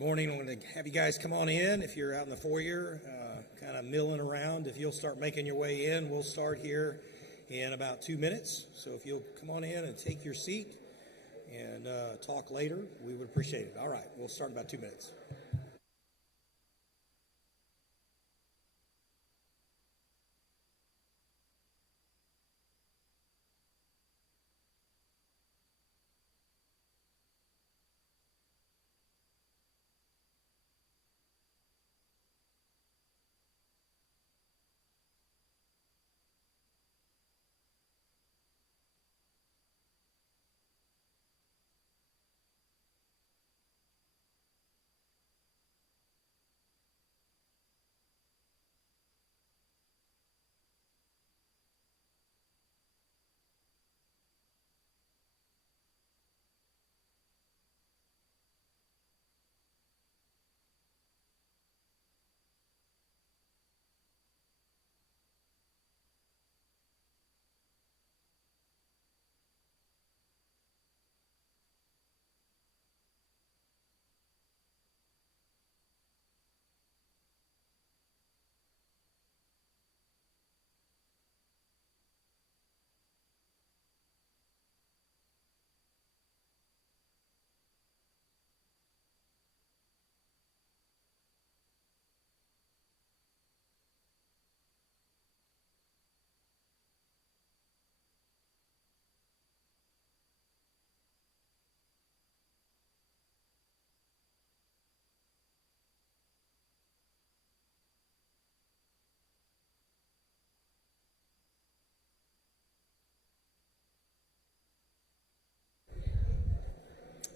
Morning. I want to have you guys come on in. If you're out in the foyer, kind of milling around, if you'll start making your way in, we'll start here in about 2 minutes. So if you'll come on in and take your seat and talk later, we would appreciate it. All right, we'll start in about 2 minutes.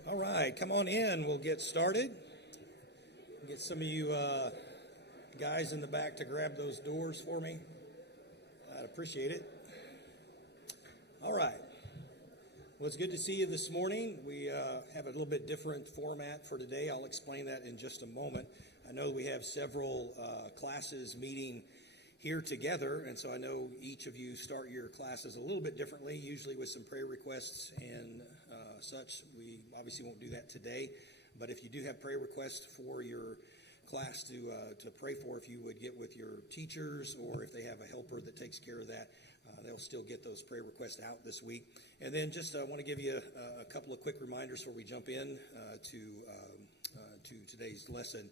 All right, come on in. We'll get started. Get some of you guys in the back to grab those doors for me. I'd appreciate it. All right. Well, it's good to see you this morning. We have a little bit different format for today. I'll explain that in just a moment. I know we have several classes meeting here together, and so I know each of you start your classes a little bit differently, usually with some prayer requests and such. We obviously won't do that today, but if you do have prayer requests for your class to pray for, if you would get with your teachers, or if they have a helper that takes care of that, they'll still get those prayer requests out this week. And then just want to give you a couple of quick reminders before we jump in to today's lesson.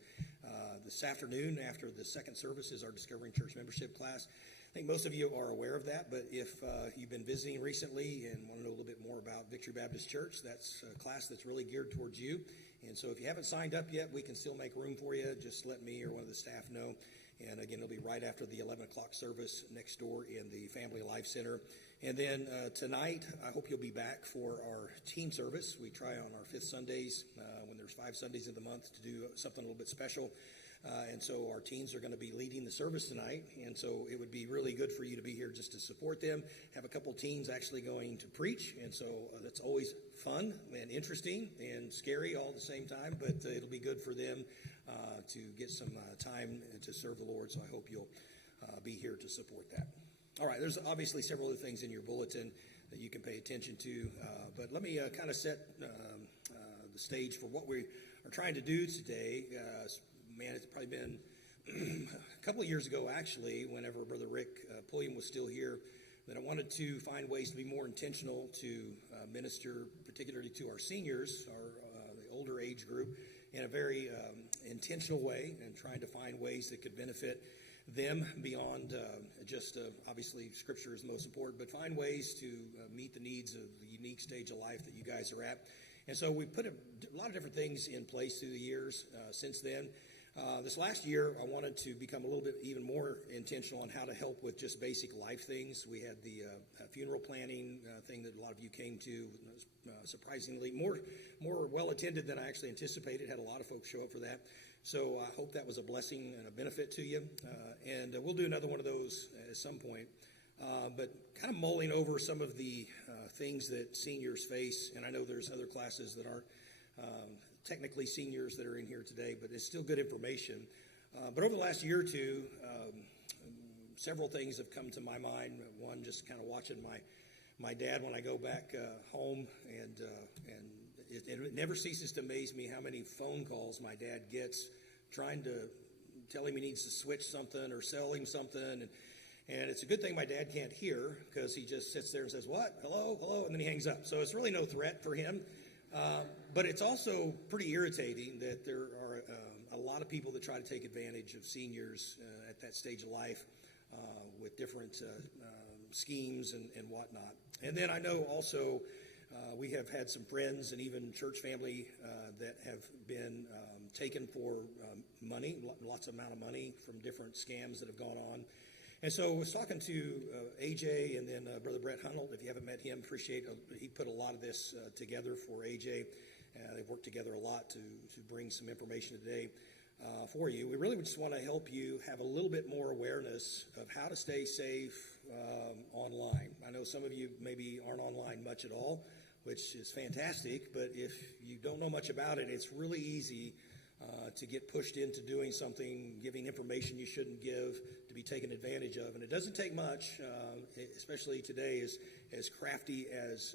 This afternoon, after the second service, is our Discovering Church Membership class. I think most of you are aware of that, but if you've been visiting recently and want to know a little bit more about Victory Baptist Church, that's a class that's really geared towards you. And so if you haven't signed up yet, we can still make room for you. Just let me or one of the staff know. And again, it'll be right after the 11 o'clock service next door in the Family Life Center. And then tonight, I hope you'll be back for our teen service. We try on our fifth Sundays, when there's 5 Sundays in the month, to do something a little bit special. And so our teens are going to be leading the service tonight. And so it would be really good for you to be here just to support them. Have a couple teens actually going to preach. And so that's always fun and interesting and scary all at the same time. But it'll be good for them to get some time to serve the Lord. So I hope you'll be here to support that. All right, there's obviously several other things in your bulletin that you can pay attention to. But let me kind of set the stage for what we are trying to do today. Man, it's probably been a couple of years ago, actually, whenever Brother Rick Pulliam was still here, that I wanted to find ways to be more intentional to minister, particularly to our seniors, the older age group, in a very intentional way, and trying to find ways that could benefit them beyond just obviously Scripture is most important, but find ways to meet the needs of the unique stage of life that you guys are at. And so we put a lot of different things in place through the years since then. This last year, I wanted to become a little bit even more intentional on how to help with just basic life things. We had the funeral planning thing that a lot of you came to. Surprisingly, more well attended than I actually anticipated. Had a lot of folks show up for that. So I hope that was a blessing and a benefit to you. And we'll do another one of those at some point. But kind of mulling over some of the things that seniors face, and I know there's other classes that aren't technically seniors that are in here today, but it's still good information. But over the last year or two, several things have come to my mind. One, just kind of watching my dad when I go back home, and it never ceases to amaze me how many phone calls my dad gets trying to tell him he needs to switch something or sell him something. And it's a good thing my dad can't hear, because he just sits there and says, what? Hello, hello, and then he hangs up. So it's really no threat for him. But it's also pretty irritating that there are a lot of people that try to take advantage of seniors at that stage of life with different schemes and whatnot. And then I know also we have had some friends and even church family that have been taken for money, lots of amount of money from different scams that have gone on. And so I was talking to AJ and then Brother Brett Hunold. If you haven't met him, appreciate he put a lot of this together for AJ. They've worked together a lot to bring some information today for you. We really just want to help you have a little bit more awareness of how to stay safe online. I know some of you maybe aren't online much at all, which is fantastic, but if you don't know much about it, it's really easy to get pushed into doing something, giving information you shouldn't give, to be taken advantage of. And it doesn't take much, especially today, as crafty as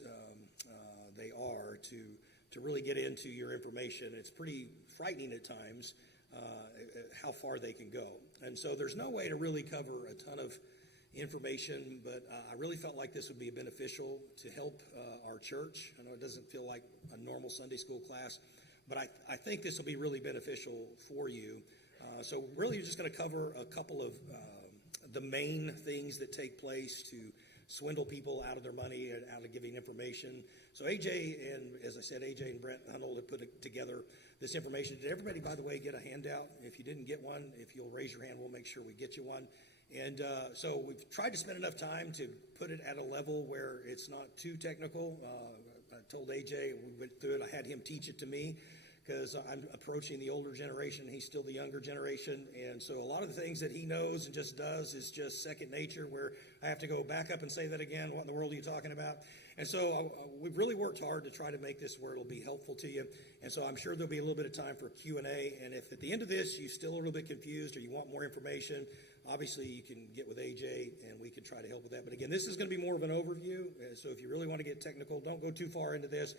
they are, to really get into your information. It's pretty frightening at times how far they can go. And so there's no way to really cover a ton of information, but I really felt like this would be beneficial to help our church. I know it doesn't feel like a normal Sunday school class, but I think this will be really beneficial for you. So really, you're just going to cover a couple of the main things that take place to swindle people out of their money and out of giving information. So AJ and, as I said, AJ and Brent Hunold have put together this information. Did everybody, by the way, get a handout? If you didn't get one, if you'll raise your hand, we'll make sure we get you one. And so we've tried to spend enough time to put it at a level where it's not too technical. I told AJ, we went through it, I had him teach it to me, because I'm approaching the older generation. He's still the younger generation. And so a lot of the things that he knows and just does is just second nature, where I have to go back up and say that again. What in the world are you talking about? And so we've really worked hard to try to make this where it'll be helpful to you. And so I'm sure there'll be a little bit of time for Q&A. And if at the end of this you're still a little bit confused or you want more information, obviously you can get with AJ and we can try to help with that. But again, this is going to be more of an overview. So if you really want to get technical, don't go too far into this.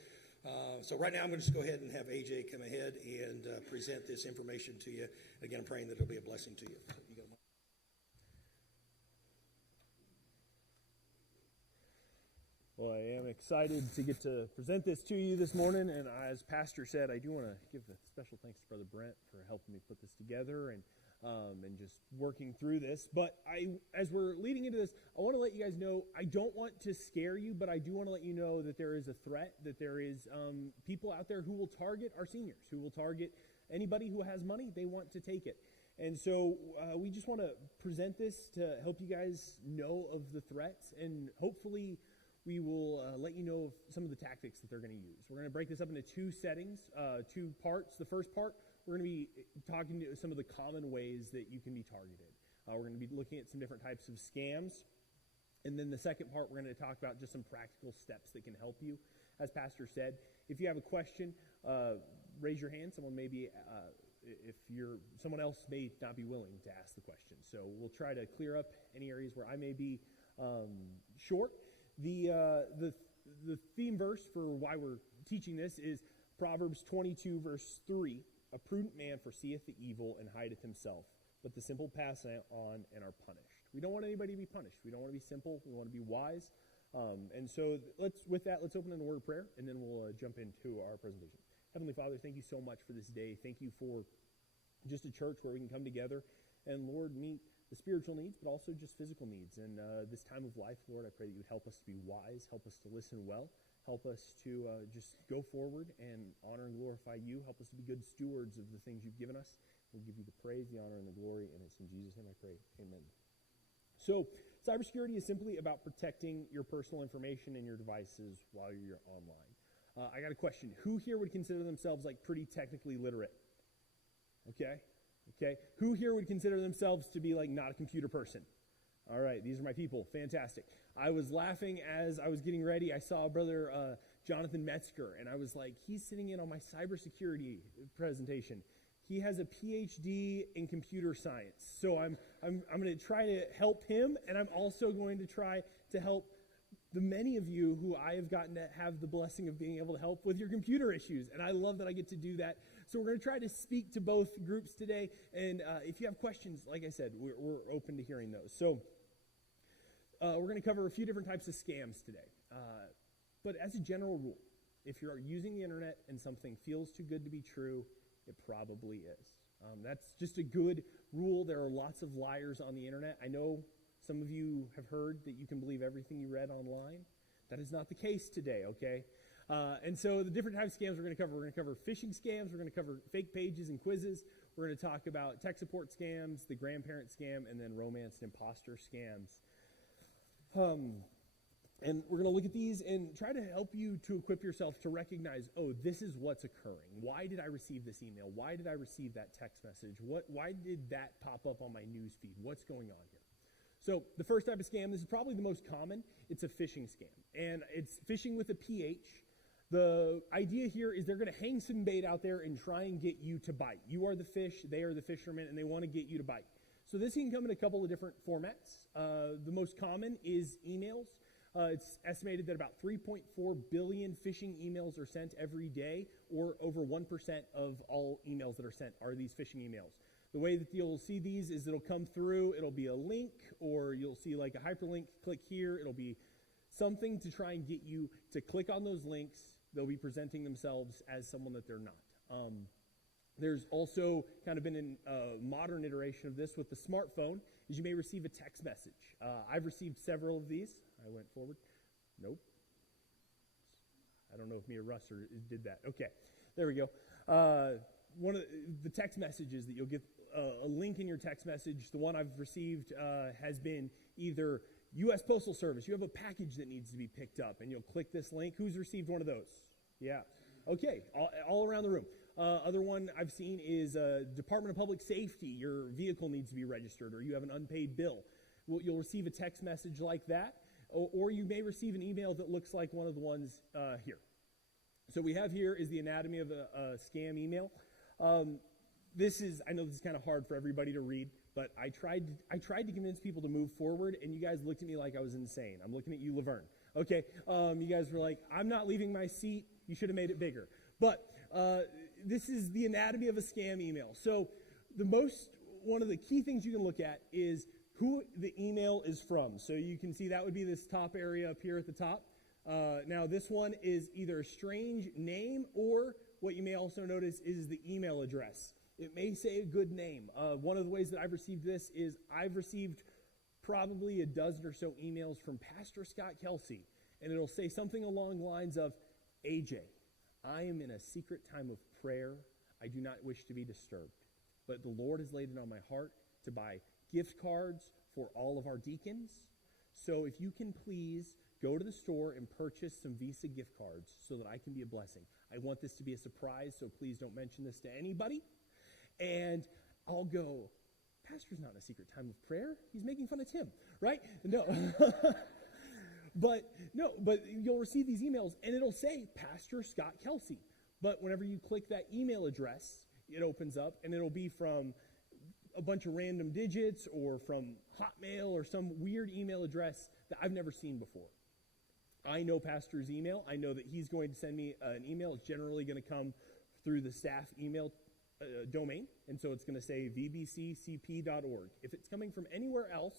So right now I'm going to just go ahead and have AJ come ahead and present this information to you. Again, I'm praying that it'll be a blessing to you. Well, I am excited to get to present this to you this morning, and as Pastor said, I do want to give a special thanks to Brother Brent for helping me put this together and just working through this. But as we're leading into this, I want to let you guys know, I don't want to scare you, but I do want to let you know that there is a threat, that there is people out there who will target our seniors, who will target anybody who has money. They want to take it. And so we just want to present this to help you guys know of the threats, and hopefully we will let you know of some of the tactics that they're going to use. We're going to break this up into two settings, two parts. The first part, we're going to be talking to some of the common ways that you can be targeted. We're going to be looking at some different types of scams. And then the second part, we're going to talk about just some practical steps that can help you. As Pastor said, if you have a question, raise your hand. Someone else may not be willing to ask the question. So we'll try to clear up any areas where I may be short. The theme verse for why we're teaching this is Proverbs 22, verse 3. A prudent man foreseeth the evil and hideth himself, but the simple pass on and are punished. We don't want anybody to be punished. We don't want to be simple. We want to be wise. And so let's open in a word of prayer, and then we'll jump into our presentation. Heavenly Father, thank you so much for this day. Thank you for just a church where we can come together and, Lord, meet the spiritual needs, but also just physical needs. And this time of life, Lord, I pray that you would help us to be wise, help us to listen well, help us to just go forward and honor and glorify you. Help us to be good stewards of the things you've given us. We'll give you the praise, the honor, and the glory, and it's in Jesus' name I pray. Amen. So cybersecurity is simply about protecting your personal information and your devices while you're online. I got a question. Who here would consider themselves like pretty technically literate? Okay. Who here would consider themselves to be like not a computer person? All right, these are my people. Fantastic. I was laughing as I was getting ready. I saw Brother Jonathan Metzger, and I was like, he's sitting in on my cybersecurity presentation. He has a PhD in computer science. So I'm going to try to help him, and I'm also going to try to help the many of you who I have gotten to have the blessing of being able to help with your computer issues. And I love that I get to do that. So we're going to try to speak to both groups today. And if you have questions, like I said, we're open to hearing those. So we're going to cover a few different types of scams today. But as a general rule, if you're using the internet and something feels too good to be true, it probably is. That's just a good rule. There are lots of liars on the internet. I know some of you have heard that you can believe everything you read online. That is not the case today, okay? And so the different types of scams we're going to cover phishing scams, we're going to cover fake pages and quizzes, we're going to talk about tech support scams, the grandparent scam, and then romance and imposter scams. And we're going to look at these and try to help you to equip yourself to recognize, oh, this is what's occurring. Why did I receive this email? Why did I receive that text message? Why did that pop up on my news feed? What's going on here? So the first type of scam, this is probably the most common. It's a phishing scam. And it's phishing with a PH. The idea here is they're going to hang some bait out there and try and get you to bite. You are the fish, they are the fishermen, and they want to get you to bite. So this can come in a couple of different formats. The most common is emails. It's estimated that about 3.4 billion phishing emails are sent every day, or over 1% of all emails that are sent are these phishing emails. The way that you'll see these is it'll come through, it'll be a link, or you'll see like a hyperlink, click here, it'll be something to try and get you to click on those links. They'll be presenting themselves as someone that they're not. There's also kind of been a modern iteration of this with the smartphone, is you may receive a text message. I've received several of these. I went forward. Nope. I don't know if me or Russ did that. Okay, there we go. One of the text messages that you'll get a link in your text message, the one I've received has been either U.S. Postal Service. You have a package that needs to be picked up, and you'll click this link. Who's received one of those? Yeah. Okay, all around the room. Other one I've seen is Department of Public Safety. Your vehicle needs to be registered, or you have an unpaid bill. You'll receive a text message like that, or you may receive an email that looks like one of the ones here. So we have here is the anatomy of a scam email. I know this is kind of hard for everybody to read, but I tried to convince people to move forward, and you guys looked at me like I was insane. I'm looking at you, Laverne. Okay, you guys were like, I'm not leaving my seat. You should have made it bigger. But this is the anatomy of a scam email. So one of the key things you can look at is who the email is from. So you can see that would be this top area up here at the top. Now this one is either a strange name, or what you may also notice is the email address. It may say a good name. One of the ways that I've received this is I've received probably a dozen or so emails from Pastor Scott Kelsey, and it'll say something along the lines of, AJ, I am in a secret time of prayer. I do not wish to be disturbed, but the Lord has laid it on my heart to buy gift cards for all of our deacons. So if you can please go to the store and purchase some Visa gift cards so that I can be a blessing. I want this to be a surprise, so please don't mention this to anybody. And I'll go, Pastor's not in a secret time of prayer. He's making fun of Tim, right? No. But you'll receive these emails, and it'll say Pastor Scott Kelsey. But whenever you click that email address, it opens up, and it'll be from a bunch of random digits or from Hotmail or some weird email address that I've never seen before. I know Pastor's email. I know that he's going to send me an email. It's generally going to come through the staff email domain, and so it's going to say vbccp.org. If it's coming from anywhere else,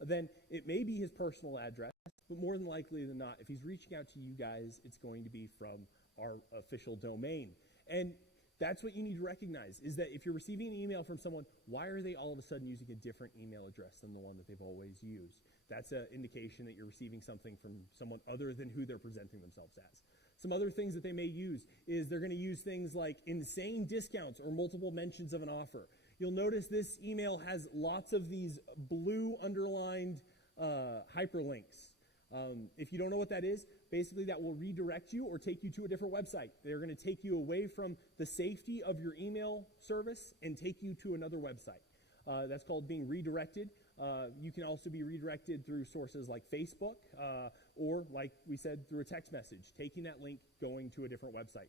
then it may be his personal address, but more than likely than not, if he's reaching out to you guys, it's going to be from our official domain. And that's what you need to recognize, is that if you're receiving an email from someone, why are they all of a sudden using a different email address than the one that they've always used? That's an indication that you're receiving something from someone other than who they're presenting themselves as. Some other things that they may use is they're going to use things like insane discounts or multiple mentions of an offer. You'll notice this email has lots of these blue underlined hyperlinks. If you don't know what that is, basically that will redirect you or take you to a different website. They're going to take you away from the safety of your email service and take you to another website. That's called being redirected. You can also be redirected through sources like Facebook or, like we said, through a text message, taking that link, going to a different website.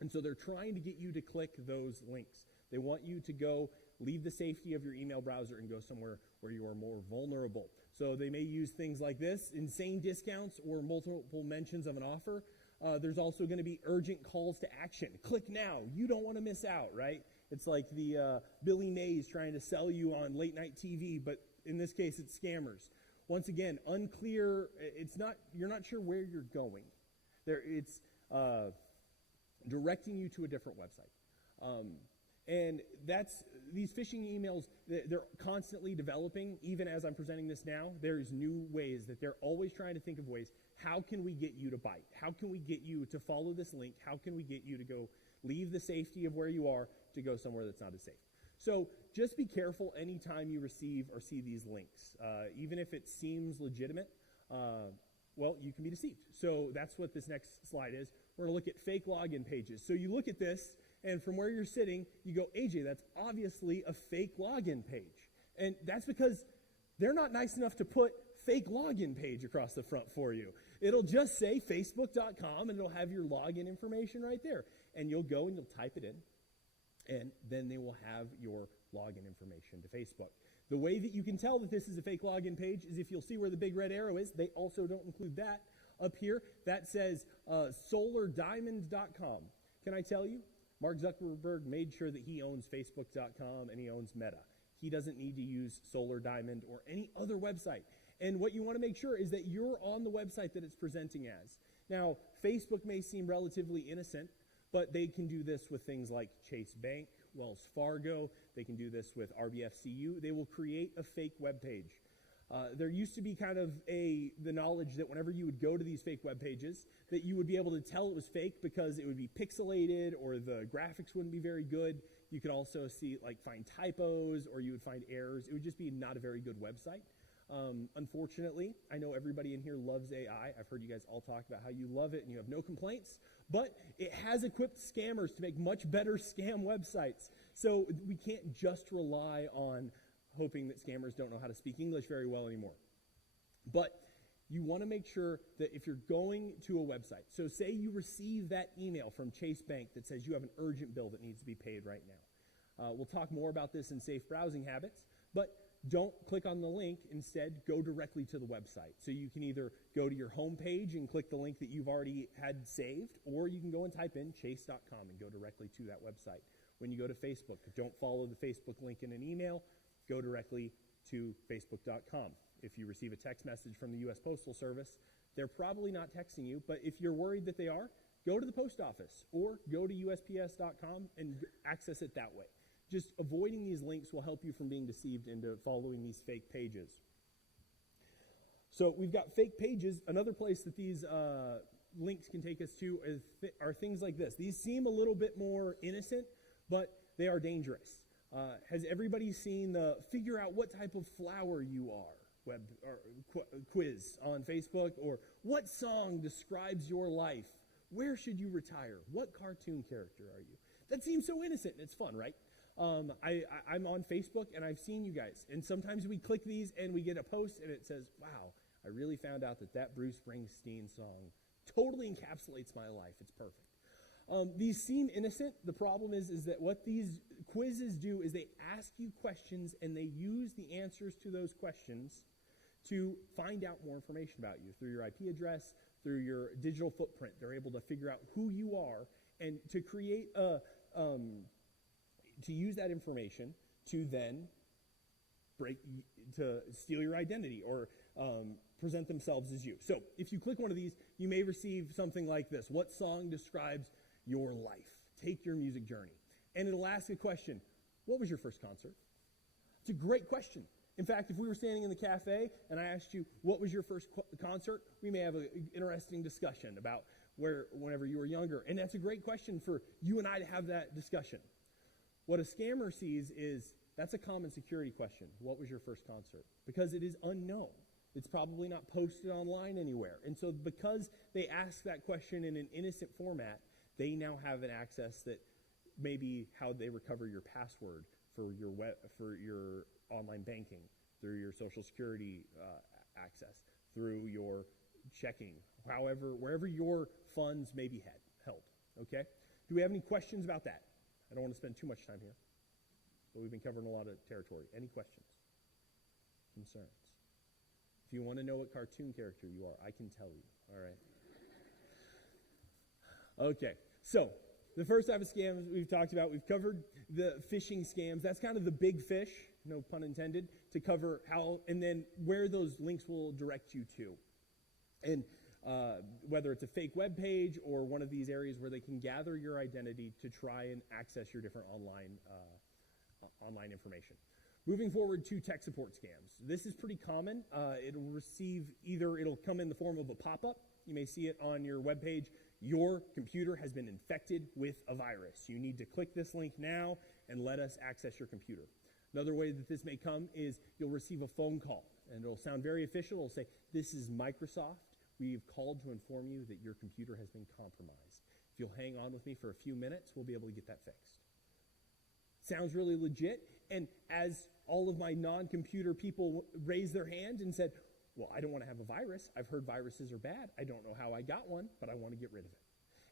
And so they're trying to get you to click those links. They want you to go leave the safety of your email browser and go somewhere where you are more vulnerable. So they may use things like this, insane discounts or multiple mentions of an offer. There's also going to be urgent calls to action. Click now. You don't want to miss out, right? It's like the Billy Mays trying to sell you on late night TV, but in this case, it's scammers. Once again, unclear. You're not sure where you're going. It's directing you to a different website. And these phishing emails, they're constantly developing. Even as I'm presenting this now, there's new ways that they're always trying to think of ways. How can we get you to bite? How can we get you to follow this link? How can we get you to go leave the safety of where you are to go somewhere that's not as safe? So just be careful anytime you receive or see these links. Even if it seems legitimate, well, you can be deceived. So that's what this next slide is. We're going to look at fake login pages. So you look at this, and from where you're sitting, you go, AJ, that's obviously a fake login page. And that's because they're not nice enough to put fake login page across the front for you. It'll just say facebook.com, and it'll have your login information right there. And you'll go and you'll type it in, and then they will have your login information to Facebook. The way that you can tell that this is a fake login page is if you'll see where the big red arrow is. They also don't include that up here. That says solardiamond.com. Can I tell you? Mark Zuckerberg made sure that he owns facebook.com and he owns Meta. He doesn't need to use Solar Diamond or any other website. And what you want to make sure is that you're on the website that it's presenting as. Now, Facebook may seem relatively innocent, but they can do this with things like Chase Bank, Wells Fargo. They can do this with RBFCU. They will create a fake web page. There used to be kind of the knowledge that whenever you would go to these fake web pages, that you would be able to tell it was fake because it would be pixelated or the graphics wouldn't be very good. You could also find typos, or you would find errors. It would just be not a very good website. Unfortunately, I know everybody in here loves AI. I've heard you guys all talk about how you love it and you have no complaints, but it has equipped scammers to make much better scam websites. So we can't just rely on hoping that scammers don't know how to speak English very well anymore. But you want to make sure that if you're going to a website, so say you receive that email from Chase Bank that says you have an urgent bill that needs to be paid right now. We'll talk more about this in safe browsing habits, but don't click on the link. Instead, go directly to the website. So you can either go to your home page and click the link that you've already had saved, or you can go and type in chase.com and go directly to that website. When you go to Facebook, don't follow the Facebook link in an email. Go directly to facebook.com. If you receive a text message from the U.S. Postal Service, they're probably not texting you, but if you're worried that they are, go to the post office or go to USPS.com and access it that way. Just avoiding these links will help you from being deceived into following these fake pages. So we've got fake pages. Another place that these links can take us to are things like this. These seem a little bit more innocent, but they are dangerous. Has everybody seen the figure out what type of flower you are quiz on Facebook? Or what song describes your life? Where should you retire? What cartoon character are you? That seems so innocent and it's fun, right? I'm on Facebook and I've seen you guys. And sometimes we click these and we get a post and it says, wow, I really found out that Bruce Springsteen song totally encapsulates my life. It's perfect. These seem innocent. The problem is that what these quizzes do is they ask you questions and they use the answers to those questions to find out more information about you through your IP address, through your digital footprint. They're able to figure out who you are and to create to use that information to then to steal your identity or present themselves as you. So if you click one of these, you may receive something like this. What song describes your life? Take your music journey. And it'll ask a question. What was your first concert? It's a great question. In fact, if we were standing in the cafe and I asked you, what was your first concert? We may have an interesting discussion about whenever you were younger. And that's a great question for you and I to have that discussion. What a scammer sees is that's a common security question. What was your first concert? Because it is unknown. It's probably not posted online anywhere. And so because they ask that question in an innocent format, they now have an access that maybe how they recover your password for your online banking, through your Social Security access, through your checking, wherever your funds may be held. Okay? Do we have any questions about that? I don't want to spend too much time here. but we've been covering a lot of territory. Any questions? Concerns? If you want to know what cartoon character you are, I can tell you. All right. Okay, so the first type of scams we've talked about, we've covered the phishing scams. That's kind of the big fish, no pun intended, to cover how and then where those links will direct you to. And whether it's a fake web page or one of these areas where they can gather your identity to try and access your different online information. Moving forward to tech support scams. This is pretty common. It'll come in the form of a pop-up. You may see it on your web page. Your computer has been infected with a virus. You need to click this link now and let us access your computer. Another way that this may come is you'll receive a phone call, and it'll sound very official. It'll say, "This is Microsoft. We've called to inform you that your computer has been compromised. If you'll hang on with me for a few minutes, we'll be able to get that fixed." Sounds really legit. And as all of my non-computer people raised their hand and said, "Well, I don't want to have a virus. I've heard viruses are bad. I don't know how I got one, but I want to get rid of it."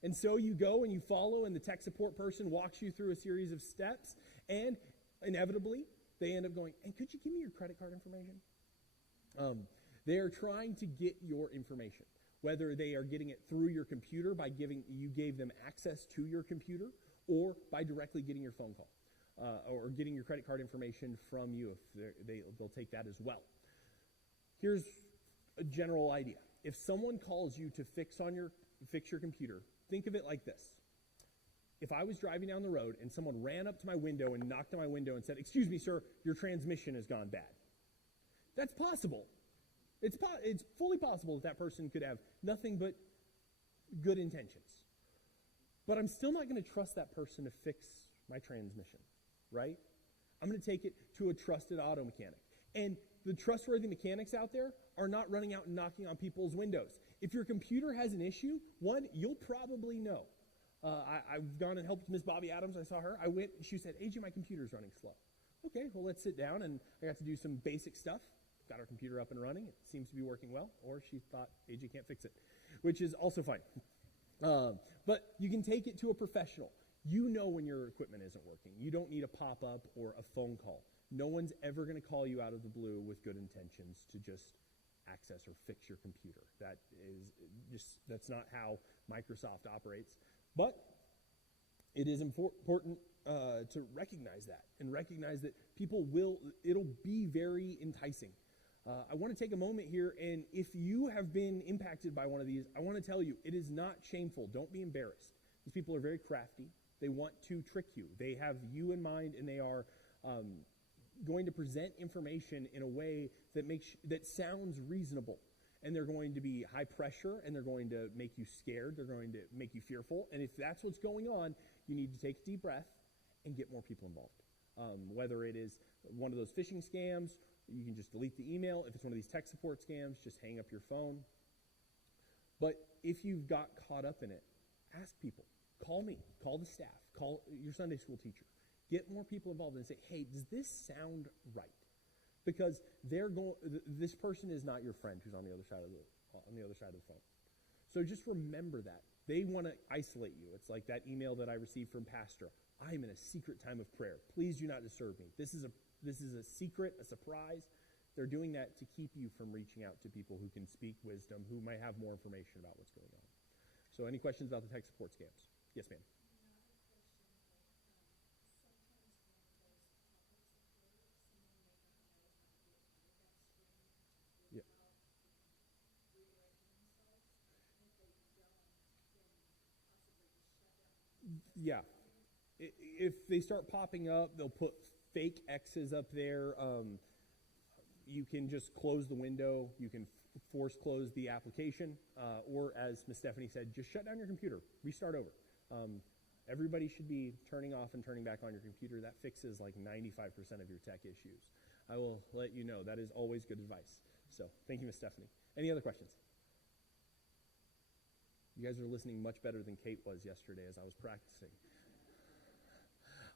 And so you go and you follow, and the tech support person walks you through a series of steps, and inevitably, they end up going, "And could you give me your credit card information?" They are trying to get your information, whether they are getting it through your computer by you gave them access to your computer, or by directly getting your phone call, or getting your credit card information from you. If they'll take that as well. Here's a general idea. If someone calls you to fix your computer, think of it like this. If I was driving down the road and someone ran up to my window and knocked on my window and said, "Excuse me, sir, your transmission has gone bad." That's possible. It's fully possible that person could have nothing but good intentions. But I'm still not going to trust that person to fix my transmission, right? I'm going to take it to a trusted auto mechanic. And the trustworthy mechanics out there are not running out and knocking on people's windows. If your computer has an issue, one, you'll probably know. I've gone and helped Miss Bobby Adams. I saw her. I went, she said, "AJ, my computer's running slow." Okay, well, let's sit down, and I got to do some basic stuff. Got our computer up and running. It seems to be working well. Or she thought AJ can't fix it, which is also fine. But you can take it to a professional. You know when your equipment isn't working. You don't need a pop-up or a phone call. No one's ever going to call you out of the blue with good intentions to just access or fix your computer. That's not how Microsoft operates. But it is important to recognize that, and recognize that it'll be very enticing. I want to take a moment here, and if you have been impacted by one of these, I want to tell you, it is not shameful. Don't be embarrassed. These people are very crafty. They want to trick you. They have you in mind, and they are going to present information in a way that sounds reasonable. And they're going to be high pressure, and they're going to make you scared. They're going to make you fearful. And if that's what's going on, you need to take a deep breath and get more people involved. Whether it is one of those phishing scams, you can just delete the email. If it's one of these tech support scams, just hang up your phone. But if you've got caught up in it, ask people. Call me. Call the staff. Call your Sunday school teacher. Get more people involved and say, "Hey, does this sound right?" Because this person is not your friend who's on the other side of the phone. So just remember that. They want to isolate you. It's like that email that I received from Pastor. "I'm in a secret time of prayer. Please do not disturb me. This is a secret, a surprise." They're doing that to keep you from reaching out to people who can speak wisdom, who might have more information about what's going on. So any questions about the tech support scams? Yes, ma'am. Yeah. If they start popping up, they'll put fake X's up there. You can just close the window. You can force close the application. Or as Ms. Stephanie said, just shut down your computer. Restart over. Everybody should be turning off and turning back on your computer. That fixes like 95% of your tech issues. I will let you know. That is always good advice. So thank you, Ms. Stephanie. Any other questions? You guys are listening much better than Kate was yesterday as I was practicing.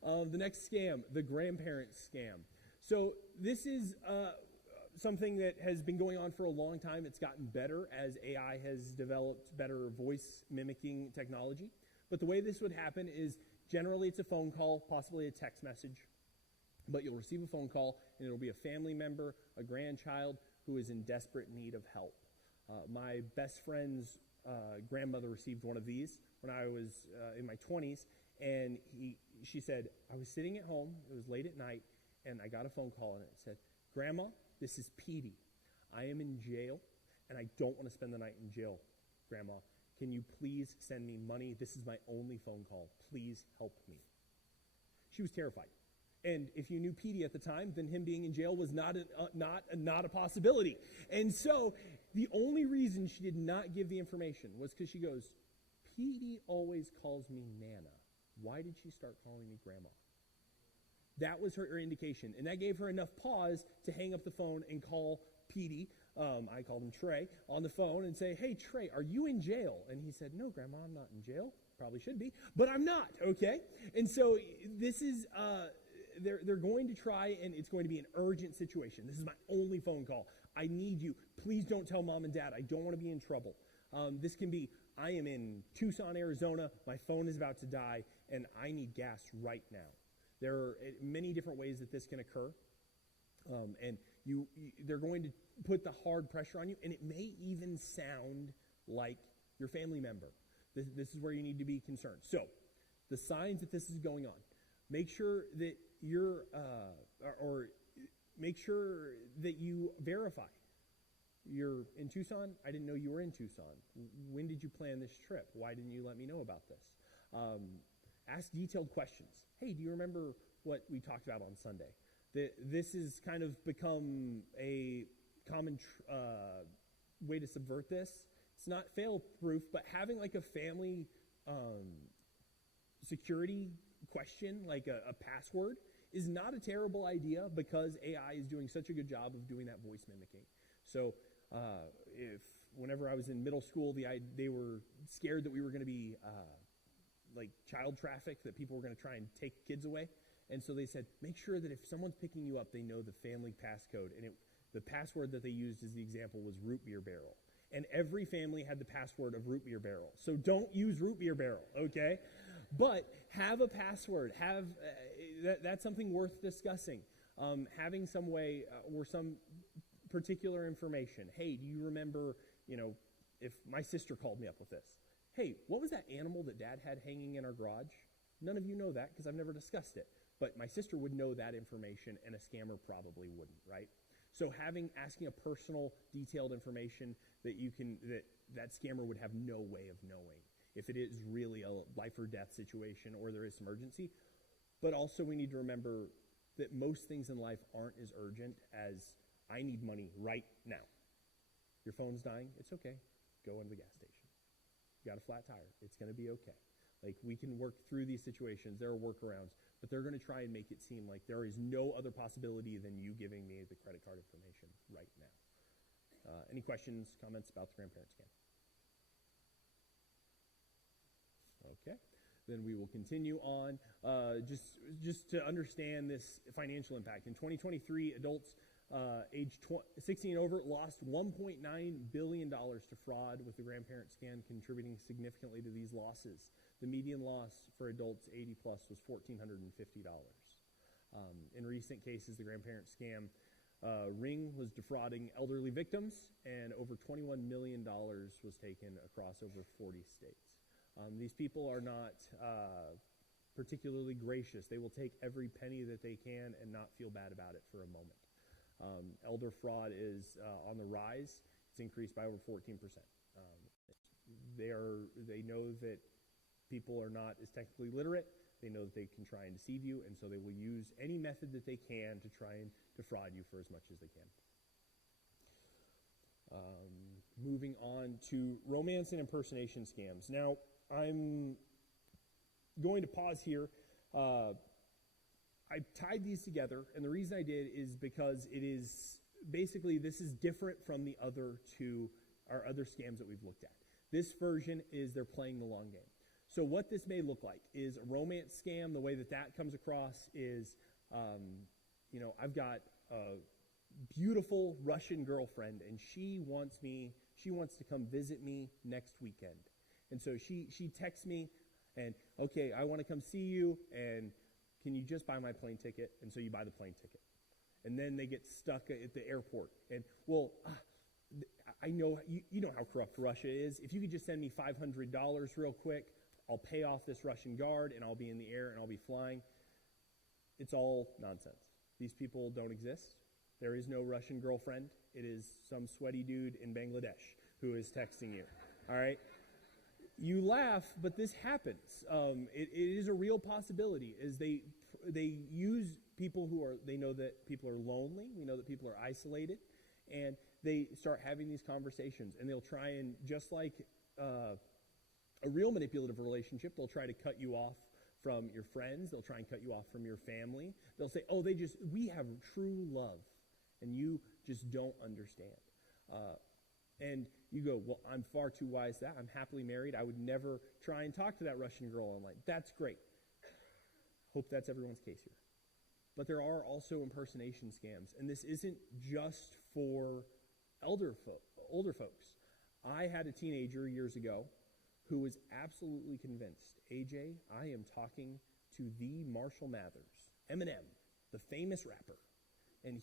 The next scam, the grandparent scam. So this is something that has been going on for a long time. It's gotten better as AI has developed better voice mimicking technology. But the way this would happen is generally it's a phone call, possibly a text message. but you'll receive a phone call, and it'll be a family member, a grandchild who is in desperate need of help. My best friend's grandmother received one of these when I was in my 20s, and she said, I was sitting at home, it was late at night, and I got a phone call, and it said, Grandma, this is Petey. I am in jail, and I don't want to spend the night in jail, Grandma. Can you please send me money? This is my only phone call. Please help me. She was terrified. And if you knew Petey at the time, then him being in jail was not a possibility. And so the only reason she did not give the information was because she goes, Petey always calls me Nana. Why did she start calling me Grandma? That was her indication. And that gave her enough pause to hang up the phone and call Petey, I called him Trey, on the phone and say, hey, Trey, are you in jail? And he said, no, Grandma, I'm not in jail. Probably should be, but I'm not, okay? And so this is, they're going to try, and it's going to be an urgent situation. This is my only phone call. I need you. Please don't tell Mom and Dad. I don't want to be in trouble. This can be, I am in Tucson, Arizona. My phone is about to die, and I need gas right now. There are many different ways that this can occur, and they're going to put the hard pressure on you, and it may even sound like your family member. This is where you need to be concerned. So, the signs that this is going on. Make sure that make sure that you verify. You're in Tucson? I didn't know you were in Tucson. When did you plan this trip? Why didn't you let me know about this? Ask detailed questions. Hey, do you remember what we talked about on Sunday? This has kind of become a common way to subvert this. It's not fail-proof, but having like a family security question, like a password, is not a terrible idea because AI is doing such a good job of doing that voice mimicking. So whenever I was in middle school, they were scared that we were going to be like child trafficked, that people were going to try and take kids away. And so they said, make sure that if someone's picking you up, they know the family passcode. And the password that they used as the example was root beer barrel. And every family had the password of root beer barrel. So don't use root beer barrel, okay? But have a password. That's something worth discussing. Having some way or some particular information. Hey, do you remember, if my sister called me up with this. Hey, what was that animal that Dad had hanging in our garage? None of you know that because I've never discussed it. But my sister would know that information, and a scammer probably wouldn't, right? So asking a personal, detailed information that scammer would have no way of knowing if it is really a life or death situation or there is some urgency. But also we need to remember that most things in life aren't as urgent as I need money right now. Your phone's dying, it's okay. Go into the gas station. You got a flat tire, it's going to be okay. Like, we can work through these situations. There are workarounds, but they're going to try and make it seem like there is no other possibility than you giving me the credit card information right now. Any questions, comments about the grandparent scam? Okay, then we will continue on. Just to understand this financial impact. In 2023, adults age 16 and over lost $1.9 billion to fraud, with the grandparent scam contributing significantly to these losses. The median loss for adults 80 plus was $1,450. In recent cases, the grandparent scam ring was defrauding elderly victims, and over $21 million was taken across over 40 states. These people are not particularly gracious. They will take every penny that they can and not feel bad about it for a moment. Elder fraud is on the rise. It's increased by over 14%. They know that people are not as technically literate. They know that they can try and deceive you, and so they will use any method that they can to try and defraud you for as much as they can. Moving on to romance and impersonation scams. Now, I'm going to pause here. I tied these together, and the reason I did is because it is basically, this is different from the other scams that we've looked at. This version is they're playing the long game. So what this may look like is a romance scam. The way that comes across is, I've got a beautiful Russian girlfriend, and she wants to come visit me next weekend. And so she texts me, and, okay, I want to come see you, and can you just buy my plane ticket? And so you buy the plane ticket. And then they get stuck at the airport. And, well, I know, you know how corrupt Russia is. If you could just send me $500 real quick, I'll pay off this Russian guard, and I'll be in the air, and I'll be flying. It's all nonsense. These people don't exist. There is no Russian girlfriend. It is some sweaty dude in Bangladesh who is texting you, all right? You laugh, but this happens. It is a real possibility. Is they use people who are, they know that people are lonely. We know that people are isolated, and they start having these conversations, and they'll try and, just like a real manipulative relationship, they'll try to cut you off from your friends. They'll try and cut you off from your family. They'll say, oh, we have true love, and you just don't understand. And you go, well, I'm far too wise to that. I'm happily married. I would never try and talk to that Russian girl online. That's great. Hope that's everyone's case here. But there are also impersonation scams, and this isn't just for older folks. I had a teenager years ago who was absolutely convinced, AJ, I am talking to the Marshall Mathers, Eminem, the famous rapper. And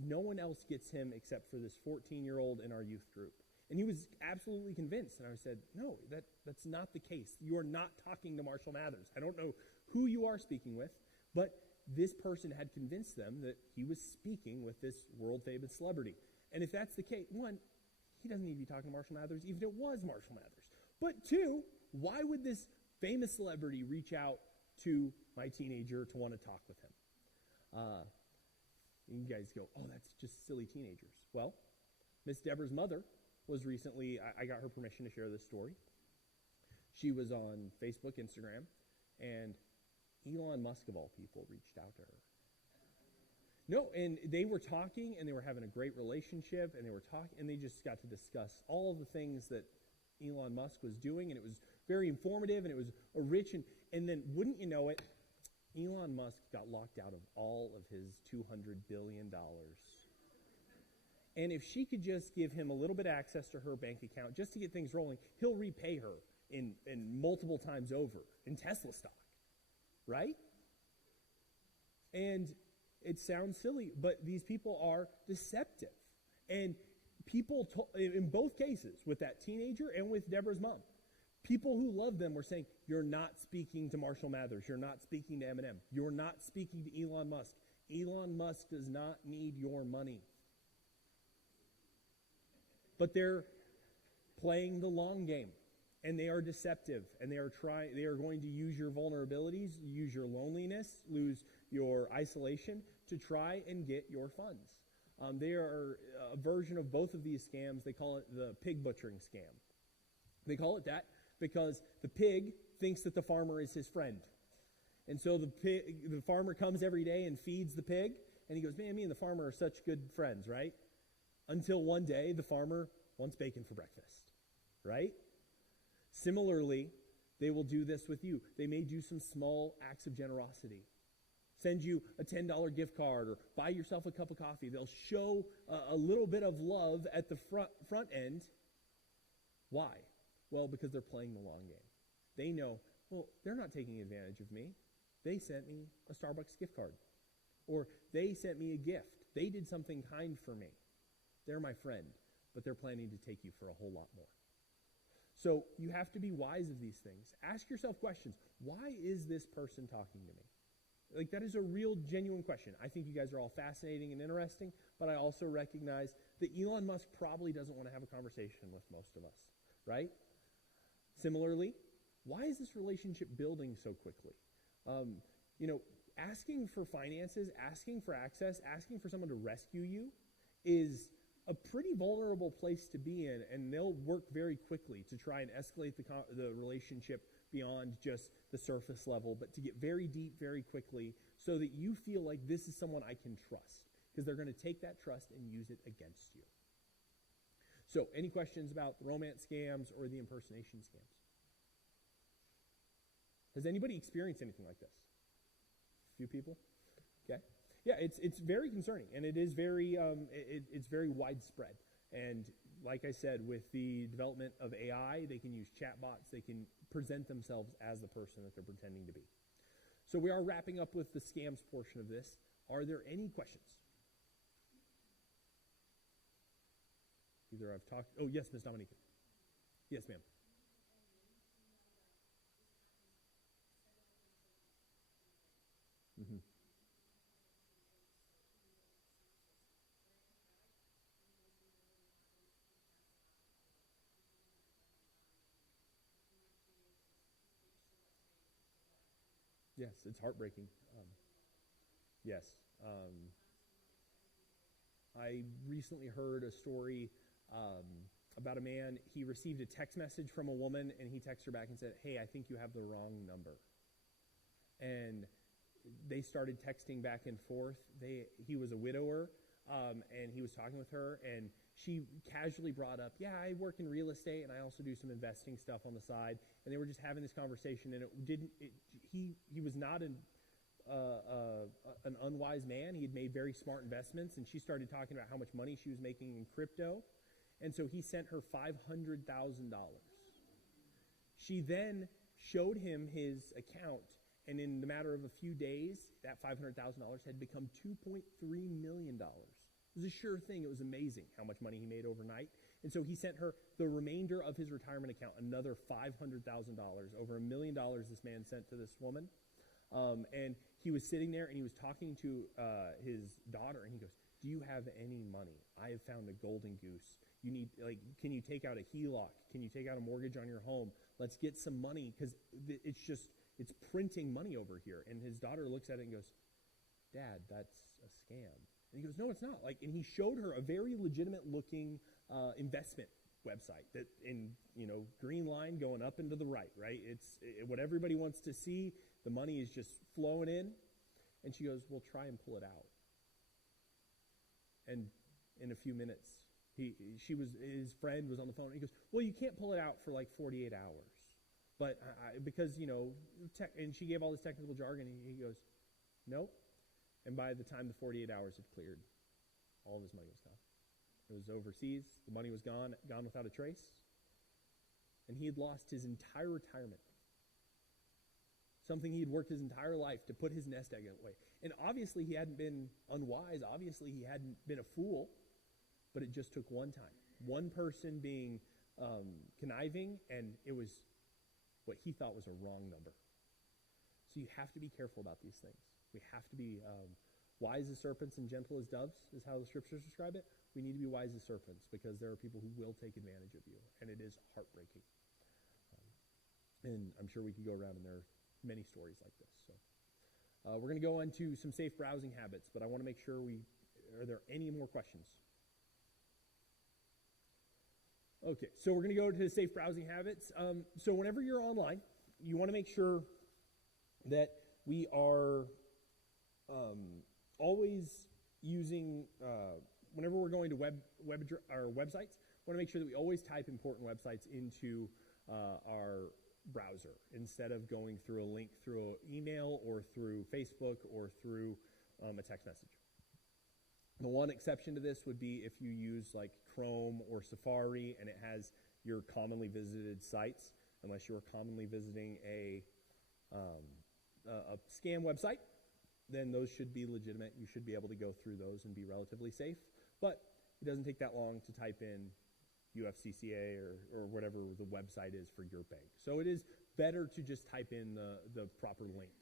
no one else gets him except for this 14-year-old in our youth group. And he was absolutely convinced. And I said, no, that's not the case. You are not talking to Marshall Mathers. I don't know who you are speaking with, but this person had convinced them that he was speaking with this world-famous celebrity. And if that's the case, one, he doesn't need to be talking to Marshall Mathers, even if it was Marshall Mathers. But two, why would this famous celebrity reach out to my teenager to want to talk with him? And you guys go, oh, that's just silly teenagers. Well, Miss Deborah's mother was recently, I got her permission to share this story. She was on Facebook, Instagram, and Elon Musk, of all people, reached out to her. No, and they were talking, and they were having a great relationship, and they just got to discuss all of the things that Elon Musk was doing, and it was very informative, and it was a rich, and then wouldn't you know it, Elon Musk got locked out of all of his $200 billion. And if she could just give him a little bit of access to her bank account just to get things rolling, he'll repay her in multiple times over in Tesla stock, right? And it sounds silly, but these people are deceptive. And people, in both cases, with that teenager and with Deborah's mom, people who love them were saying, you're not speaking to Marshall Mathers. You're not speaking to Eminem. You're not speaking to Elon Musk. Elon Musk does not need your money. But they're playing the long game, and they are deceptive, and they are going to use your vulnerabilities, use your loneliness, lose your isolation to try and get your funds. They are a version of both of these scams. They call it the pig butchering scam. They call it that because the pig thinks that the farmer is his friend. And so the farmer comes every day and feeds the pig, and he goes, man, me and the farmer are such good friends, right? Until one day the farmer wants bacon for breakfast, right? Similarly, they will do this with you. They may do some small acts of generosity. Send you a $10 gift card or buy yourself a cup of coffee. They'll show a little bit of love at the front end. Why? Well, because they're playing the long game. They know, well, they're not taking advantage of me. They sent me a Starbucks gift card. Or they sent me a gift. They did something kind for me. They're my friend, but they're planning to take you for a whole lot more. So you have to be wise of these things. Ask yourself questions. Why is this person talking to me? Like, that is a real, genuine question. I think you guys are all fascinating and interesting, but I also recognize that Elon Musk probably doesn't want to have a conversation with most of us, right? Similarly, why is this relationship building so quickly? Asking for finances, asking for access, asking for someone to rescue you is a pretty vulnerable place to be in, and they'll work very quickly to try and escalate the relationship beyond just the surface level, but to get very deep very quickly so that you feel like this is someone I can trust, because they're going to take that trust and use it against you. So, any questions about the romance scams or the impersonation scams? Has anybody experienced anything like this? A few people? Okay. Yeah, it's very concerning, and it is very it's very widespread. And like I said, with the development of AI, they can use chatbots. They can present themselves as the person that they're pretending to be. So we are wrapping up with the scams portion of this. Are there any questions? Either I've talked, oh yes, Ms. Dominica. Yes, ma'am. Mm-hmm. Yes, it's heartbreaking. Yes. Um, I recently heard a story about a man. He received a text message from a woman, and he texted her back and said, "Hey, I think you have the wrong number." And they started texting back and forth. He was a widower, and he was talking with her, and she casually brought up, "Yeah, I work in real estate, and I also do some investing stuff on the side." And they were just having this conversation, and he was not an unwise man. He had made very smart investments, and she started talking about how much money she was making in crypto. And so he sent her $500,000. She then showed him his account, and in the matter of a few days, that $500,000 had become $2.3 million. It was a sure thing. It was amazing how much money he made overnight. And so he sent her the remainder of his retirement account, another $500,000. Over $1 million this man sent to this woman. And he was sitting there, and he was talking to his daughter, and he goes, "Do you have any money? I have found a golden goose. You need, can you take out a HELOC? Can you take out a mortgage on your home? Let's get some money, because it's printing money over here." And his daughter looks at it and goes, "Dad, that's a scam." And he goes, "No, it's not." And he showed her a very legitimate looking investment website that green line going up and to the right, right? It's what everybody wants to see. The money is just flowing in. And she goes, "Well, try and pull it out." And in a few minutes, his friend was on the phone, and he goes, "Well, you can't pull it out for like 48 hours. But because, and she gave all this technical jargon, and he goes, "Nope." And by the time the 48 hours had cleared, all of his money was gone. It was overseas. The money was gone without a trace. And he had lost his entire retirement. Something he had worked his entire life to put his nest egg away. And obviously he hadn't been unwise. Obviously he hadn't been a fool. But it just took one time. One person being conniving, and it was what he thought was a wrong number. So you have to be careful about these things. We have to be wise as serpents and gentle as doves, is how the scriptures describe it. We need to be wise as serpents, because there are people who will take advantage of you, and it is heartbreaking. And I'm sure we could go around, and there are many stories like this. So we're going to go on to some safe browsing habits, but I want to make sure are there any more questions? Okay, so we're going to go to safe browsing habits. So whenever you're online, you want to make sure that we are always using, whenever we're going to websites, we want to make sure that we always type important websites into our browser instead of going through a link through an email or through Facebook or through a text message. The one exception to this would be if you use like Chrome or Safari and it has your commonly visited sites, unless you're commonly visiting a scam website, then those should be legitimate. You should be able to go through those and be relatively safe. But it doesn't take that long to type in UFCCA or whatever the website is for your bank. So it is better to just type in the proper link.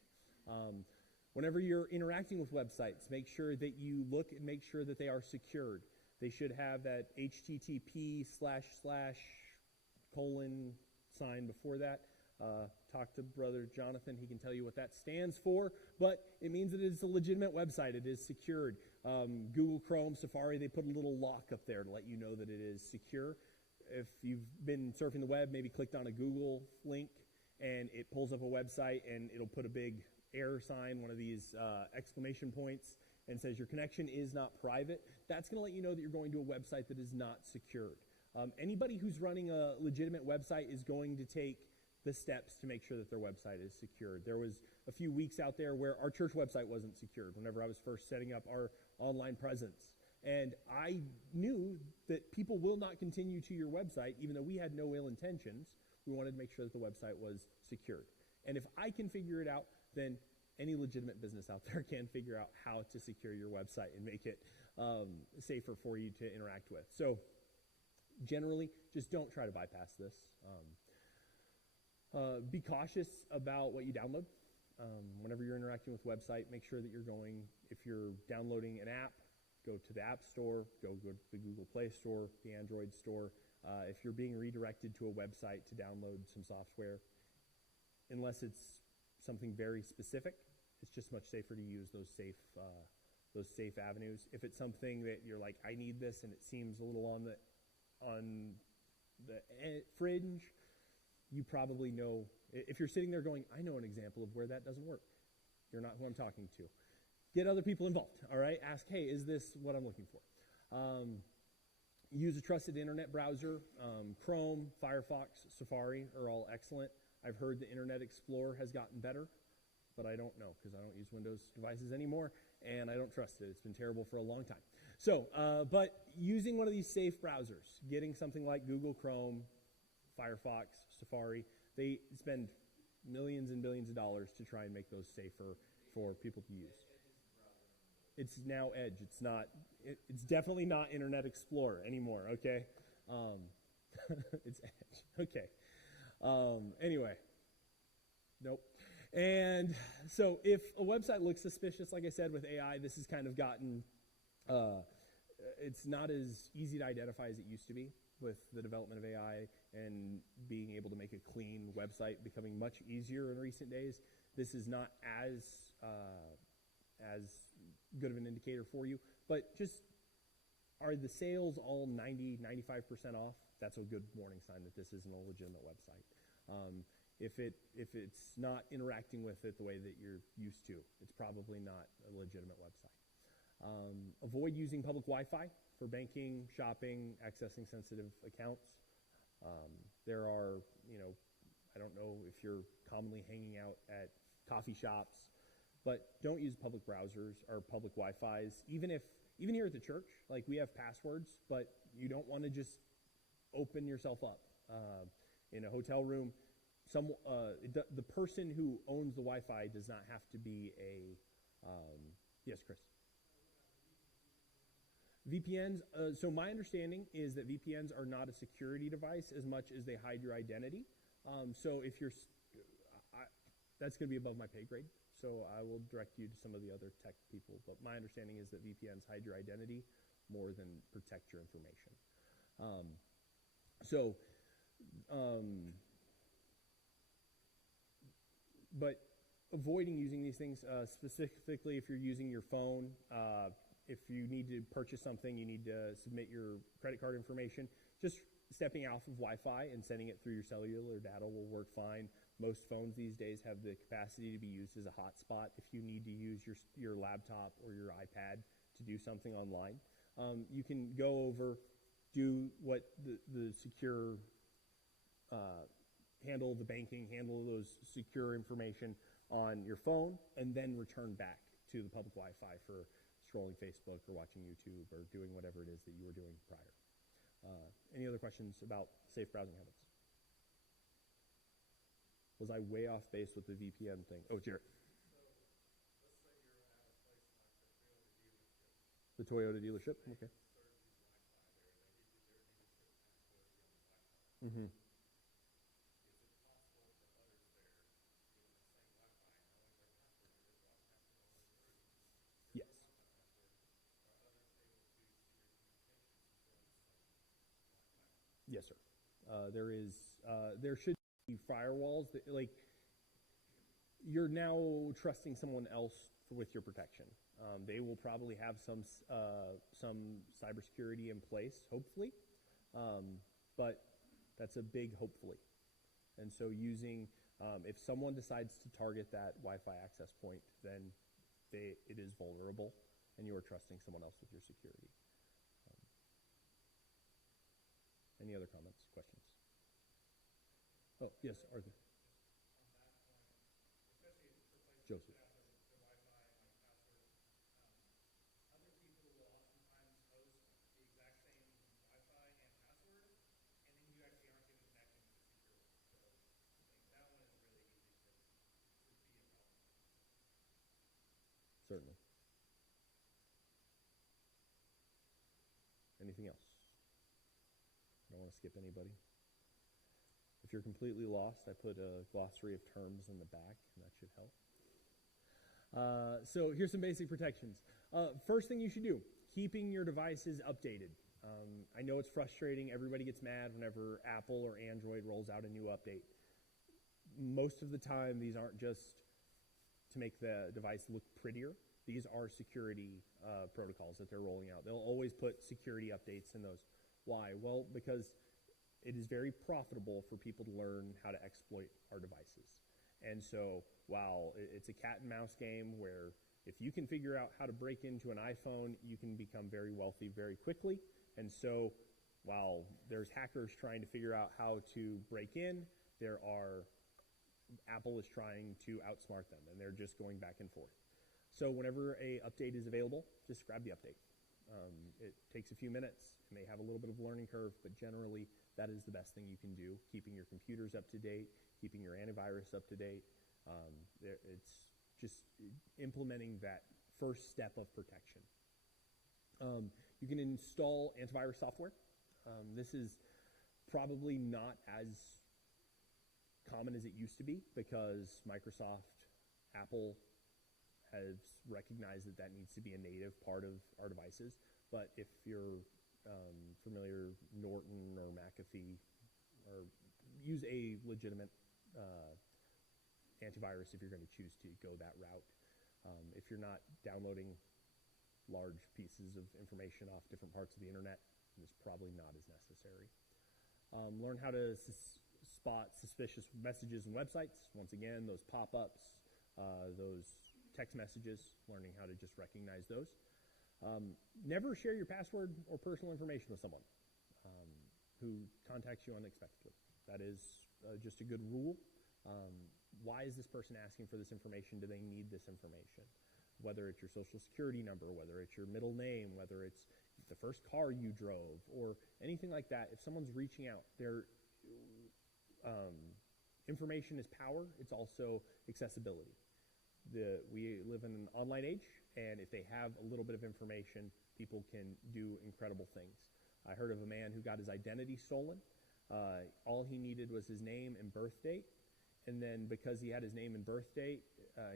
Whenever you're interacting with websites, make sure that you look and make sure that they are secured. They should have that HTTP / sign before that. Talk to Brother Jonathan. He can tell you what that stands for, but it means that it is a legitimate website. It is secured. Google Chrome, Safari, they put a little lock up there to let you know that it is secure. If you've been surfing the web, maybe clicked on a Google link, and it pulls up a website, and it'll put a big error sign, one of these exclamation points, and says your connection is not private. That's going to let you know that you're going to a website that is not secured. Anybody who's running a legitimate website is going to take the steps to make sure that their website is secured. There was a few weeks out there where our church website wasn't secured whenever I was first setting up our online presence. And I knew that people will not continue to your website, even though we had no ill intentions. We wanted to make sure that the website was secured. And if I can figure it out, then any legitimate business out there can figure out how to secure your website and make it safer for you to interact with. So generally, just don't try to bypass this. Be cautious about what you download. Whenever you're interacting with a website, make sure that you're going, if you're downloading an app, go to the App Store, go to the Google Play Store, the Android Store. If you're being redirected to a website to download some software, unless it's something very specific, it's just much safer to use those safe avenues. If it's something that you're like, I need this, and it seems a little on the fringe, you probably know. If you're sitting there going, I know an example of where that doesn't work, you're not who I'm talking to. Get other people involved, all right? Ask, hey, is this what I'm looking for? Use a trusted internet browser. Chrome, Firefox, Safari are all excellent. I've heard the Internet Explorer has gotten better, but I don't know because I don't use Windows devices anymore, and I don't trust it. It's been terrible for a long time. So, but using one of these safe browsers, getting something like Google Chrome, Firefox, Safari, they spend millions and billions of dollars to try and make those safer for people to use. It's now Edge. It's not. It's definitely not Internet Explorer anymore. Okay, it's Edge. Okay. Anyway, nope. And so, if a website looks suspicious, like I said, with AI, this has kind of gotten. It's not as easy to identify as it used to be with the development of AI and being able to make a clean website becoming much easier in recent days. This is not as good of an indicator for you, but just are the sales all 90, 95% off? That's a good warning sign that this isn't a legitimate website. If it's not interacting with it the way that you're used to, it's probably not a legitimate website. Avoid using public Wi-Fi for banking, shopping, accessing sensitive accounts. There are, I don't know if you're commonly hanging out at coffee shops, but don't use public browsers or public Wi-Fis. Even here at the church, like we have passwords, but you don't want to just open yourself up. In a hotel room, the person who owns the Wi-Fi does not have to be a, yes, Chris? VPNs, so my understanding is that VPNs are not a security device as much as they hide your identity. So if you're, that's going to be above my pay grade, so I will direct you to some of the other tech people. But my understanding is that VPNs hide your identity more than protect your information. But avoiding using these things, specifically if you're using your phone, if you need to purchase something, you need to submit your credit card information. Just stepping off of Wi-Fi and sending it through your cellular data will work fine. Most phones these days have the capacity to be used as a hotspot if you need to use your laptop or your iPad to do something online. You can go over, do what the secure, handle the banking, handle those secure information on your phone, and then return back to the public Wi-Fi for scrolling Facebook or watching YouTube or doing whatever it is that you were doing prior. Any other questions about safe browsing habits? Was I way off base with the VPN thing? Oh, Jarrett. So let's say you're at a place like the Toyota dealership. The Toyota dealership? Okay. Mm-hmm. Yes. Yes, sir. There should be firewalls that, like, you're now trusting someone else with your protection. They will probably have some cybersecurity in place, hopefully, but that's a big hopefully. And so using, if someone decides to target that Wi-Fi access point, then it is vulnerable, and you are trusting someone else with your security. Any other comments, questions? Oh, yes, Arthur. Joseph. Certainly. Anything else? I don't want to skip anybody. If you're completely lost, I put a glossary of terms in the back, and that should help. So here's some basic protections. First thing you should do, keeping your devices updated. I know it's frustrating. Everybody gets mad whenever Apple or Android rolls out a new update. Most of the time, these aren't just to make the device look prettier. These are security protocols that they're rolling out. They'll always put security updates in those. Why? Well, because it is very profitable for people to learn how to exploit our devices. And so while it's a cat and mouse game where if you can figure out how to break into an iPhone, you can become very wealthy very quickly. And so while there's hackers trying to figure out how to break in, Apple is trying to outsmart them, and they're just going back and forth. So whenever a update is available, just grab the update. It takes a few minutes. It may have a little bit of a learning curve, but generally that is the best thing you can do, keeping your computers up to date, keeping your antivirus up to date. It's just implementing that first step of protection. You can install antivirus software. This is probably not as common as it used to be because Microsoft, Apple has recognized that needs to be a native part of our devices. But if you're familiar, Norton or McAfee, or use a legitimate antivirus if you're going to choose to go that route. If you're not downloading large pieces of information off different parts of the internet, it's probably not as necessary. Learn how to spot suspicious messages and websites. Once again, those pop-ups, those text messages, learning how to just recognize those. Never share your password or personal information with someone who contacts you unexpectedly. That is just a good rule. Why is this person asking for this information? Do they need this information? Whether it's your social security number, whether it's your middle name, whether it's the first car you drove, or anything like that. If someone's reaching out, their information is power. It's also accessibility. We live in an online age, and if they have a little bit of information, people can do incredible things. I heard of a man who got his identity stolen. All he needed was his name and birth date, and then because he had his name and birth date,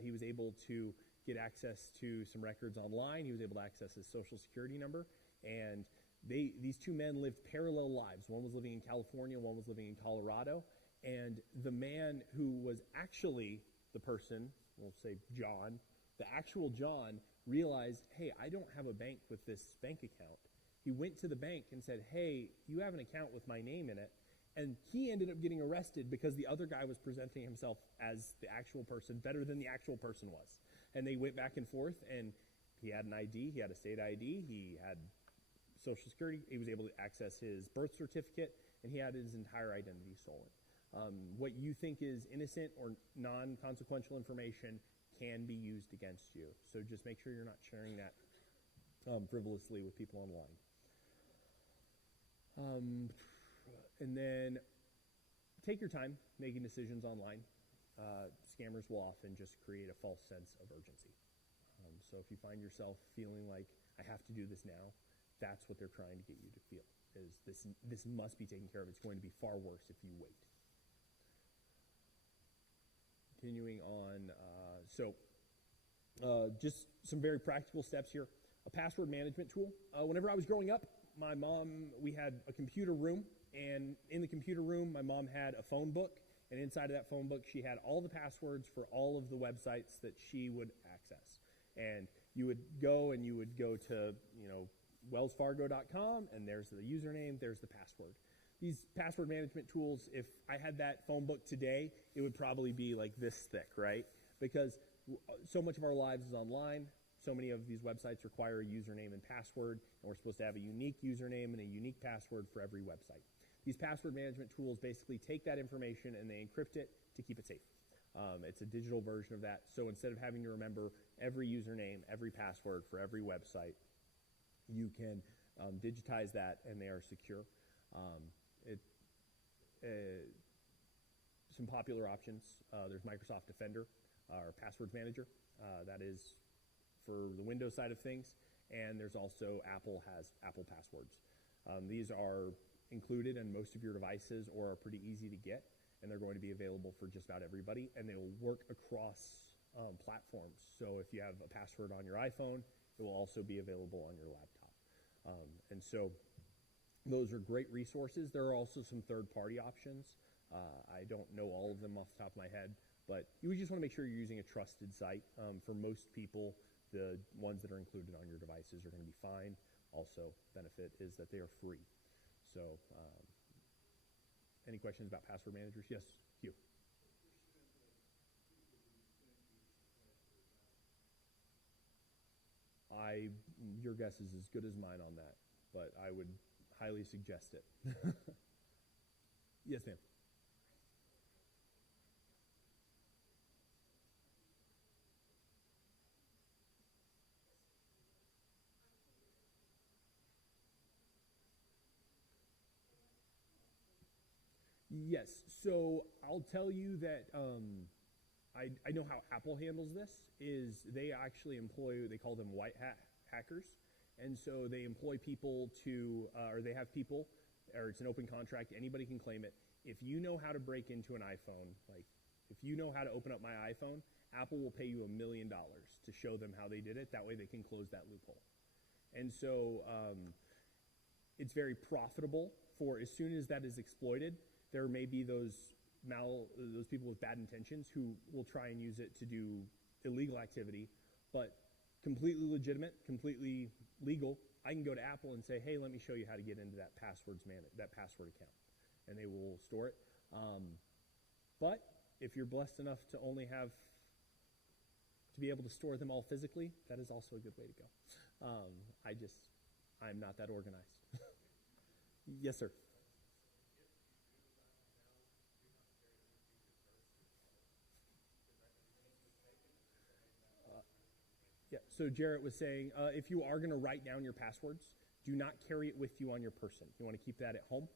he was able to get access to some records online. He was able to access his social security number, and these two men lived parallel lives. One was living in California, one was living in Colorado, and the man who was actually the person, we'll say John, the actual John realized, hey, I don't have a bank with this bank account. He went to the bank and said, hey, you have an account with my name in it. And he ended up getting arrested because the other guy was presenting himself as the actual person better than the actual person was. And they went back and forth, and he had an ID, he had a state ID, he had Social Security, he was able to access his birth certificate, and he had his entire identity stolen. What you think is innocent or non-consequential information can be used against you. So just make sure you're not sharing that frivolously with people online. And then take your time making decisions online. Scammers will often just create a false sense of urgency. So if you find yourself feeling like, I have to do this now, that's what they're trying to get you to feel, is this must be taken care of. It's going to be far worse if you wait. Continuing on, just some very practical steps here. A password management tool. Whenever I was growing up, my mom, we had a computer room, and in the computer room, my mom had a phone book, and inside of that phone book, she had all the passwords for all of the websites that she would access. And you would go to, wellsfargo.com, and there's the username, there's the password. These password management tools, if I had that phone book today, it would probably be like this thick, right? Because so much of our lives is online. So many of these websites require a username and password, and we're supposed to have a unique username and a unique password for every website. These password management tools basically take that information and they encrypt it to keep it safe. It's a digital version of that. So instead of having to remember every username, every password for every website, you can digitize that and they are secure. Some popular options. There's Microsoft Defender or Passwords Manager. That is for the Windows side of things, and there's also Apple has Apple passwords. These are included in most of your devices or are pretty easy to get, and they're going to be available for just about everybody, and they will work across platforms. So if you have a password on your iPhone, it will also be available on your laptop. And so those are great resources. There are also some third-party options. I don't know all of them off the top of my head, but you just want to make sure you're using a trusted site. For most people, the ones that are included on your devices are going to be fine. Also, benefit is that they are free. So, any questions about password managers? Yes, Hugh. Your guess is as good as mine on that, but I would highly suggest it. Yes, ma'am. Yes, so I'll tell you that I know how Apple handles this, is they actually employ, they call them white hat hackers, and so they employ people to, or they have people, or it's an open contract, anybody can claim it. If you know how to break into an iPhone, like if you know how to open up my iPhone, Apple will pay you $1 million to show them how they did it, that way they can close that loophole. And so it's very profitable for as soon as that is exploited, there may be those people with bad intentions who will try and use it to do illegal activity, but completely legitimate, completely legal. I can go to Apple and say, hey, let me show you how to get into that password account, and they will store it. But if you're blessed enough to only have to be able to store them all physically, that is also a good way to go. I'm not that organized. Yes, sir. Yeah, so Jarrett was saying, if you are going to write down your passwords, do not carry it with you on your person. You want to keep that at home,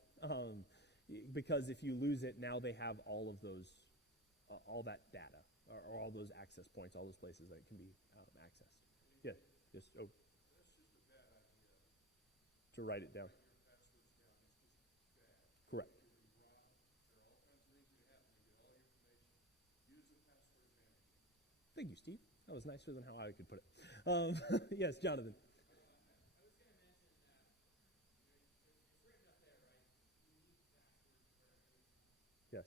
because if you lose it, now they have all of those, all that data, or all those access points, all those places that it can be accessed. Yeah, just to write it down. Correct. Thank you, Steve. That was nicer than how I could put it. Yes, Jonathan. Yes.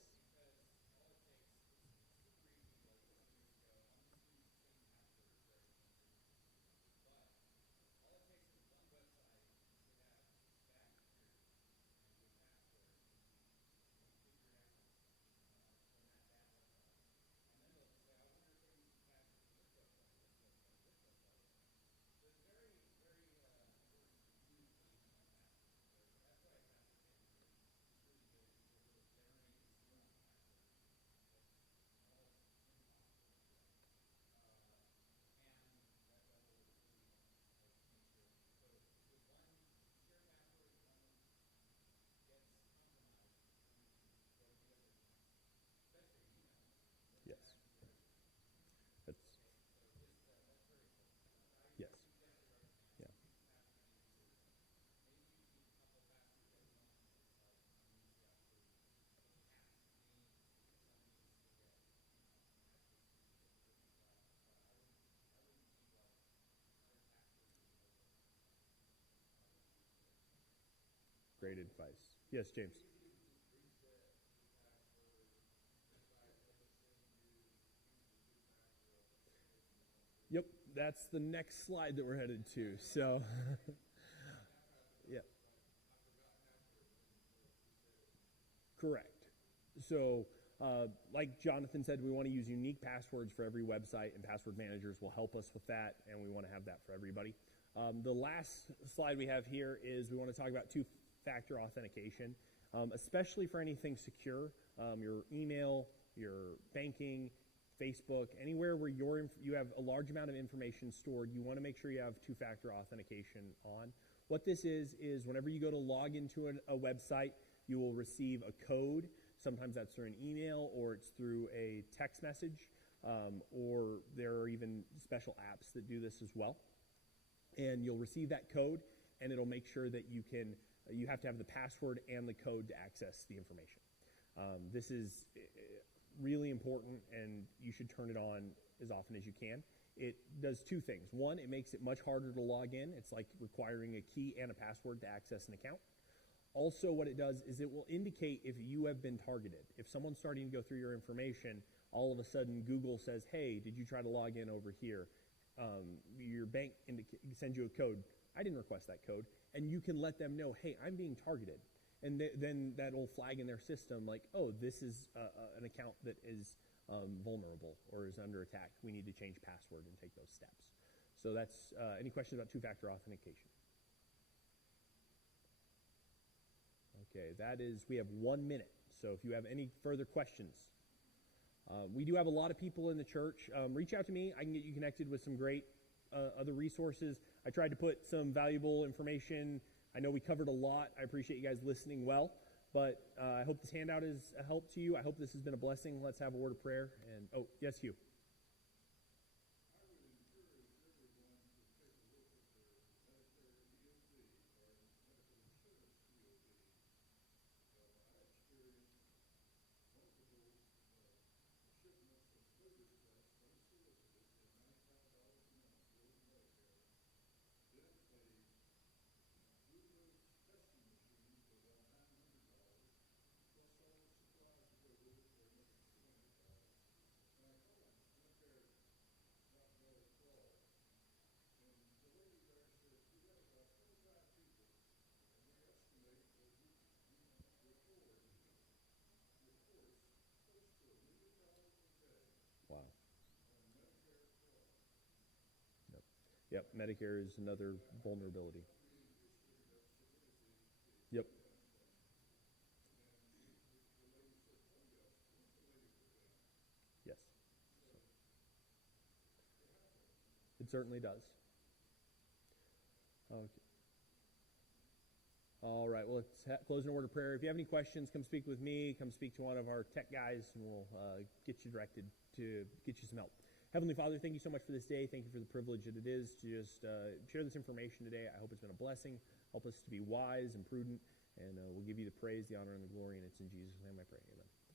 Yes. That's yes. Yeah. Great advice. Yes, James. Yep, that's the next slide that we're headed to. So, yeah, correct. So, like Jonathan said, we want to use unique passwords for every website, and password managers will help us with that, and we want to have that for everybody. The last slide we have here is we want to talk about two-factor authentication, especially for anything secure, your email, your banking, Facebook, anywhere where you have a large amount of information stored, you want to make sure you have two-factor authentication on. What this is whenever you go to log into a website, you will receive a code. Sometimes that's through an email or it's through a text message. or there are even special apps that do this as well. And you'll receive that code, and it'll make sure that you have to have the password and the code to access the information. This is really important, and you should turn it on as often as you can. It does two things. One, it makes it much harder to log in. It's like requiring a key and a password to access an account. Also, what it does is it will indicate if you have been targeted. If someone's starting to go through your information, all of a sudden Google says, hey, did you try to log in over here? Your bank sends you a code. I didn't request that code. And you can let them know, hey, I'm being targeted. And then that'll flag in their system like, oh, this is an account that is vulnerable or is under attack. We need to change password and take those steps. So that's any questions about two-factor authentication? Okay, we have 1 minute. So if you have any further questions. We do have a lot of people in the church. Reach out to me. I can get you connected with some great other resources. I tried to put some valuable information. I know we covered a lot. I appreciate you guys listening well, but I hope this handout is a help to you. I hope this has been a blessing. Let's have a word of prayer. And oh, yes, Hugh. Wow. Yep, Medicare is another vulnerability. Yep. Yes. It certainly does. Okay. All right, well, let's close in a word of prayer. If you have any questions, come speak with me, come speak to one of our tech guys, and we'll get you directed to get you some help. Heavenly Father, thank you so much for this day. Thank you for the privilege that it is to just share this information today. I hope it's been a blessing. Help us to be wise and prudent, and we'll give you the praise, the honor, and the glory, and it's in Jesus' name I pray. Amen.